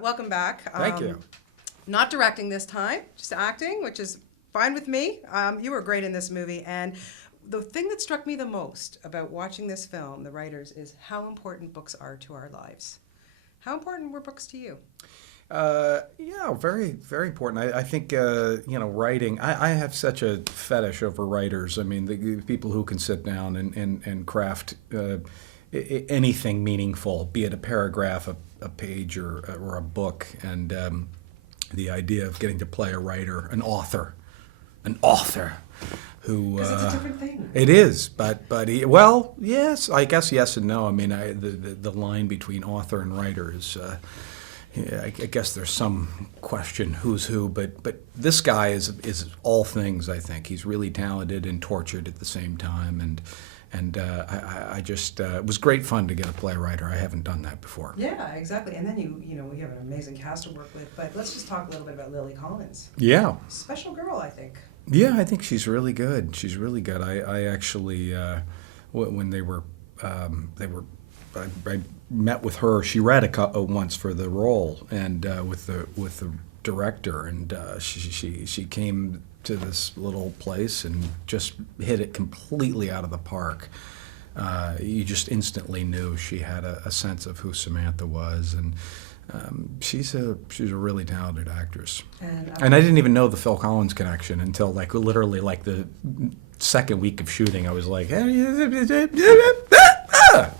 Welcome back. Thank you. Not directing this time, just acting, which is fine with me. You were great in this movie, and the thing that struck me the most about watching this film, the writers, is how important books are to our lives. How important were books to you? Yeah, very, very important. I think, writing, I have such a fetish over writers. I mean, the people who can sit down and craft anything meaningful, be it a paragraph, a page, or a book. And the idea of getting to play a writer, an author who... Because it's a different thing. It is, well, yes, I guess yes and no. I mean, the line between author and writer is... Yeah, I guess there's some question who's who, but this guy is all things. I think he's really talented and tortured at the same time, and I just it was great fun to get a playwright. I haven't done that before. Yeah, exactly. And then we have an amazing cast to work with. But let's just talk a little bit about Lily Collins. Yeah, Special girl, I think. yeah, I think she's really good. She's really good. I actually when they were I met with her. She read once for the role, and with the director, and she came to this little place and just hit it completely out of the park. You just instantly knew she had a sense of who Samantha was, and she's a really talented actress. And I didn't even know the Phil Collins connection until literally the second week of shooting. I was like.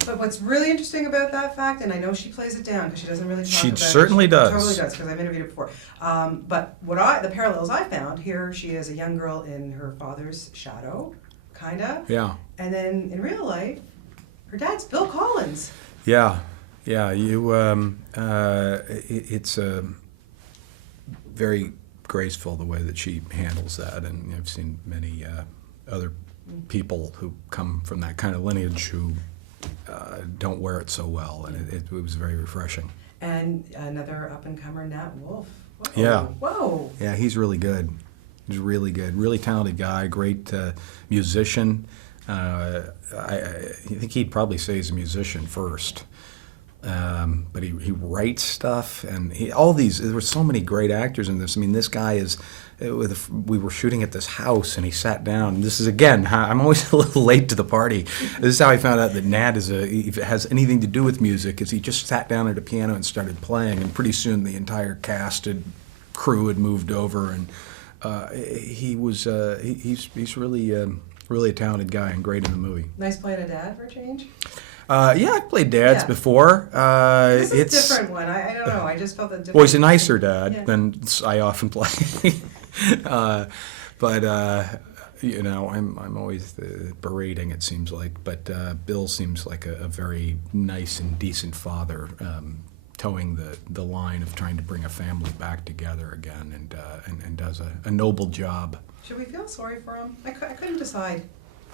But what's really interesting about that fact, and I know she plays it down because she doesn't really talk about it. She certainly does. She totally does, because I've interviewed her before. But the parallels I found, here she is a young girl in her father's shadow, kind of. Yeah. And then in real life, her dad's Bill Collins. Yeah. Yeah. It's very graceful the way that she handles that, and I've seen many other people who come from that kind of lineage who don't wear it so well, and it was very refreshing. And another up-and-comer, Nat Wolff. Whoa. Yeah. Whoa. Yeah, he's really good. He's really good. Really talented guy, great musician. I think he'd probably say he's a musician first. But he writes stuff, and there were so many great actors in this. I mean, this guy is, we were shooting at this house, and he sat down. This is, again, I'm always a little late to the party. This is how I found out that Nat if it has anything to do with music, is he just sat down at a piano and started playing, and pretty soon the entire crew had moved over, and he's really a talented guy and great in the movie. Nice playing a dad for a change. Yeah, I've played dads before. This is a different one. I don't know. I just felt that different. Well, he's a nicer dad than I often play. But I'm always berating, it seems like. But Bill seems like a very nice and decent father, towing the line of trying to bring a family back together again, and does a noble job. Should we feel sorry for him? I couldn't decide.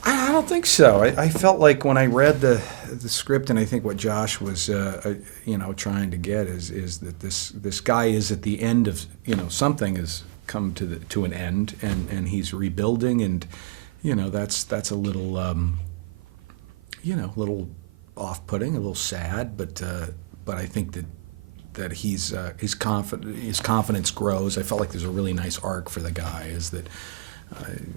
I don't think so. I felt like when I read the script, and I think what Josh was trying to get is that this guy is at the end of something has come to an end, and he's rebuilding, and that's a little little off-putting, a little sad, but I think that his confidence grows. I felt like there's a really nice arc for the guy, is that.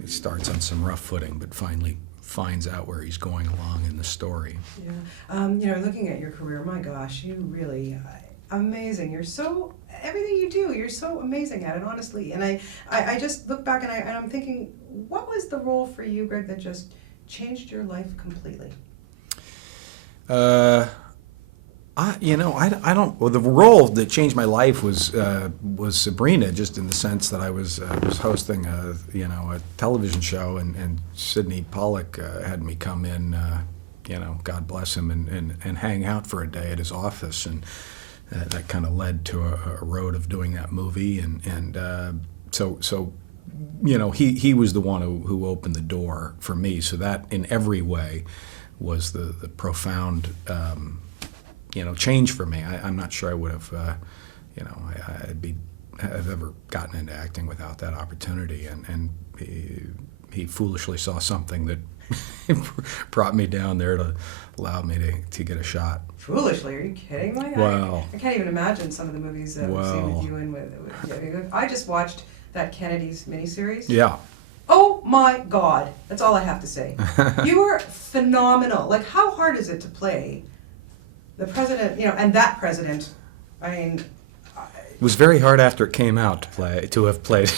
He starts on some rough footing, but finally finds out where he's going along in the story. Yeah. Looking at your career, my gosh, you really amazing. Everything you do, you're so amazing at it, honestly. And I just look back and I'm thinking, what was the role for you, Greg, that just changed your life completely? I don't. Well, the role that changed my life was Sabrina, just in the sense that I was hosting a television show, and Sidney Pollack had me come in, God bless him, and hang out for a day at his office, and that kind of led to a road of doing that movie, and so he was the one who opened the door for me. So that in every way was the profound. Change for me. I'm not sure I would have, have ever gotten into acting without that opportunity. And he foolishly saw something that brought me down there to allow me to get a shot. Foolishly, are you kidding me? Wow. I can't even imagine some of the movies that we've seen with you and I just watched that Kennedy's miniseries. Yeah. Oh my God, that's all I have to say. You were phenomenal. Like, how hard is it to play the president, and that president? I mean, it was very hard after it came out to have played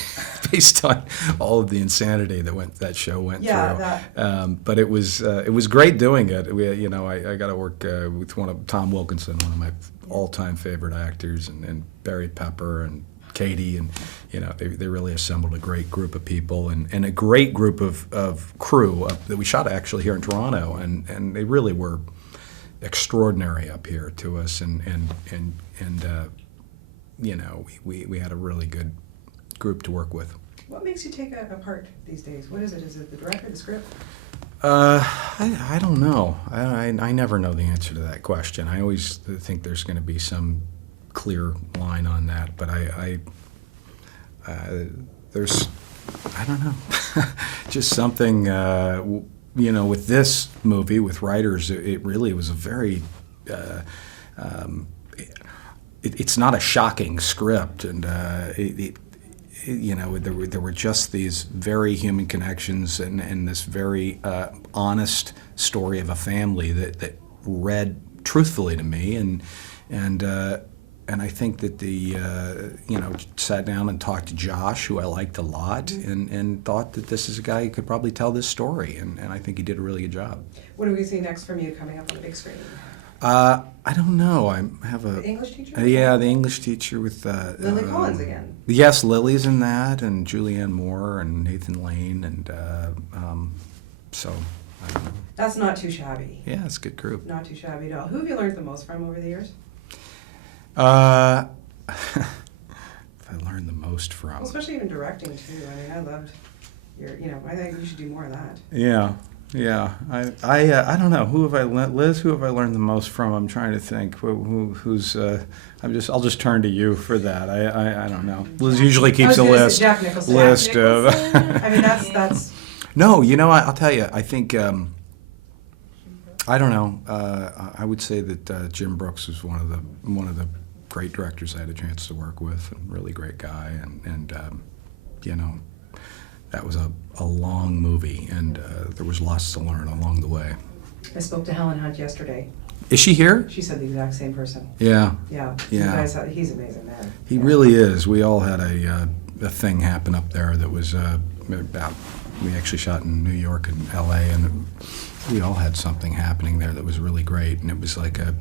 based on all of the insanity that show went through. But it was great doing it. I got to work with Tom Wilkinson, one of my all-time favorite actors, and Barry Pepper and Katie, and they really assembled a great group of people and a great group of crew that we shot actually here in Toronto, and they really were extraordinary up here to us, and we had a really good group to work with. What makes you take a part these days? What is it? Is it the director, the script? I don't know. I never know the answer to that question. I always think there's going to be some clear line on that, but there's, I don't know, just something, with this movie, with writers, it really was a very, it's not a shocking script, and there were just these very human connections and this very honest story of a family that read truthfully to me, and I think that sat down and talked to Josh, who I liked a lot, and thought that this is a guy who could probably tell this story, and I think he did a really good job. What do we see next from you coming up on the big screen? I don't know. I have The English teacher? Yeah, the English teacher with Lily Collins again. Yes, Lily's in that, and Julianne Moore and Nathan Lane, and so I don't know. That's not too shabby. Yeah, it's a good group. Not too shabby at all. Who have you learned the most from over the years? If I learned the most from. Well, especially even directing too. I mean, I loved your. I think you should do more of that. Yeah. I don't know. Who have I learned, Liz? Who have I learned the most from? I'm trying to think. Who's? I'll just turn to you for that. I don't know. Liz usually keeps a list. Jack Nicholson. List of. I mean, that's. No, I'll tell you. I think. I don't know. I would say that Jim Brooks was one of the great directors I had a chance to work with, and really great guy, and that was a long movie, and there was lots to learn along the way. I spoke to Helen Hunt yesterday. Is she here? She said the exact same person. Yeah. Yeah. You guys, he's amazing, man. He really is. We all had a thing happen up there that was about. We actually shot in New York and L.A., and we all had something happening there that was really great, and it was like a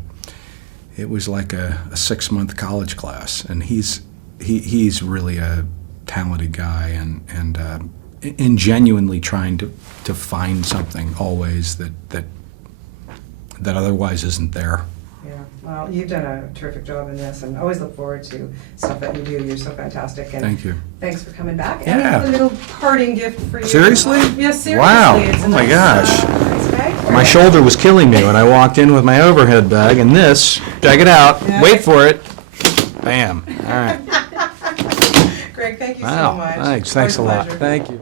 6-month college class, and he's really a talented guy, and genuinely trying to find something always that otherwise isn't there. Yeah, well, you've done a terrific job in this, and I always look forward to stuff that you do. You're so fantastic, and thank you. Thanks for coming back. Yeah. And a little parting gift for you. Seriously? Yes, seriously. Wow. It's Oh my gosh. nice bag for My you. shoulder was killing me when I walked in with my overhead bag, and this, check it out, Yeah. wait for it, bam. All right. Greg, thank you Wow, so much. thanks a lot. Pleasure. Thank you.